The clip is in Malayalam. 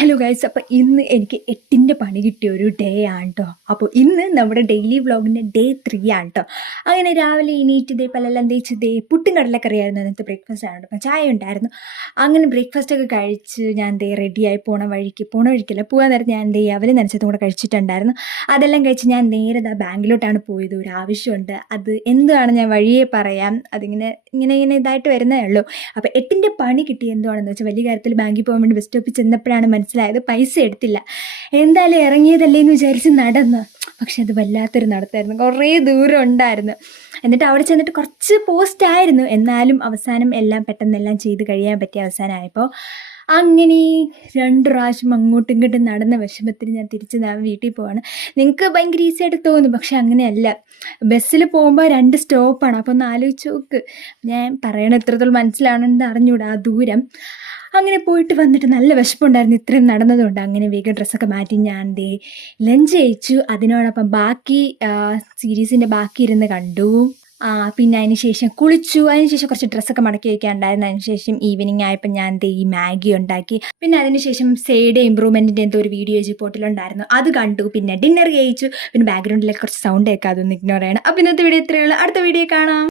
ഹലോ ഗൈസ്, അപ്പോൾ ഇന്ന് എനിക്ക് 8ൻ്റെ പണി കിട്ടിയ ഒരു ഡേ ആണ് കേട്ടോ. അപ്പോൾ ഇന്ന് നമ്മുടെ ഡെയിലി വ്ളോഗിൻ്റെ ഡേ 3 ആണ് കേട്ടോ. അങ്ങനെ രാവിലെ എണീറ്റ് ദേ പല്ലെല്ലാം തേച്ച് ദേ പുട്ടും കടലക്കറിയായിരുന്നു ഇന്നത്തെ ബ്രേക്ക്ഫാസ്റ്റ് ആണ്. അപ്പം ചായ ഉണ്ടായിരുന്നു. അങ്ങനെ ബ്രേക്ക്ഫാസ്റ്റൊക്കെ കഴിച്ച് ഞാൻ ദേ റെഡിയായി പോണ വഴിക്കല്ല പോകാൻ നേരത്ത് ഞാൻ ദേ അവൽ നനച്ചതും കൂടെ കഴിച്ചിട്ടുണ്ടായിരുന്നു. അതെല്ലാം കഴിച്ച് ഞാൻ നേരെ ബാങ്കിലോട്ടാണ് പോയത്. ഒരു ആവശ്യമുണ്ട്, അത് എന്താണ് ഞാൻ വഴിയെ പറയാം. അതിങ്ങനെ ഇതായിട്ട് വരുന്നേ ഉള്ളൂ. അപ്പോൾ 8ൻ്റെ പണി കിട്ടി എന്താണെന്ന് വെച്ചാൽ വലിയ കാര്യത്തിൽ ബാങ്കിൽ പോകാൻ വേണ്ടി ബസ് സ്റ്റോപ്പിൽ ചെന്നപ്പോഴാണ് മനസ്സിലായത് പൈസ എടുത്തില്ല. എന്തായാലും ഇറങ്ങിയതല്ലേ എന്ന് വിചാരിച്ച് നടന്ന്. പക്ഷെ അത് വല്ലാത്തൊരു നടത്തായിരുന്നു, കുറേ ദൂരം ഉണ്ടായിരുന്നു. എന്നിട്ട് അവിടെ ചെന്നിട്ട് കുറച്ച് പോസ്റ്റ് ആയിരുന്നു, എന്നാലും അവസാനം എല്ലാം പെട്ടെന്നെല്ലാം ചെയ്ത് കഴിയാൻ പറ്റിയ അവസാനമായപ്പോൾ അങ്ങനെ 2 പ്രാവശ്യം അങ്ങോട്ടും ഇങ്ങോട്ടും നടന്ന വിഷമത്തിൽ ഞാൻ തിരിച്ച് വീട്ടിൽ പോവാണ്. നിങ്ങൾക്ക് ഭയങ്കര ഈസി ആയിട്ട് തോന്നും, പക്ഷെ അങ്ങനെയല്ല. ബസ്സിൽ പോകുമ്പോൾ 2 സ്റ്റോപ്പാണ്. അപ്പോൾ ഒന്ന് ആലോചിച്ച് നോക്ക്, ഞാൻ പറയണ എത്രത്തോളം മനസ്സിലാണെന്ന് അറിഞ്ഞൂടാ ആ ദൂരം. അങ്ങനെ പോയിട്ട് വന്നിട്ട് നല്ല വിശപ്പുണ്ടായിരുന്നു ഇത്രയും നടന്നതുകൊണ്ട്. അങ്ങനെ വേഗം ഡ്രസ്സൊക്കെ മാറ്റി ഞാൻ ലഞ്ച് കഴിച്ചു. അതിനോടൊപ്പം ബാക്കി സീരീസിൻ്റെ ബാക്കി ഇരുന്ന് കണ്ടു. പിന്നെ അതിന് ശേഷം കുളിച്ചു. അതിന് ശേഷം കുറച്ച് ഡ്രസ്സൊക്കെ മടക്കി വയ്ക്കാനുണ്ടായിരുന്നു. അതിന് ശേഷം ഈവനിങ് ആയപ്പോൾ ഞാൻ ഈ മാഗി ഉണ്ടാക്കി. പിന്നെ അതിന് ശേഷം സൈഡ് ഇമ്പ്രൂവ്മെൻറ്റിൻ്റെ എന്തോ ഒരു വീഡിയോ പോർട്ടലുണ്ടായിരുന്നു, അത് കണ്ടു. പിന്നെ ഡിന്നർ കഴിച്ചു. പിന്നെ ബാക്ക്ഗ്രൗണ്ടിലേക്ക് കുറച്ച് സൗണ്ട് കേൾക്കാം, അതൊന്ന് ഇഗ്നോർ ചെയ്യണം. അപ്പോൾ ഇന്നത്തെ വീഡിയോ ഇത്രയേ ഉള്ളൂ. അടുത്ത വീഡിയോ കാണാം.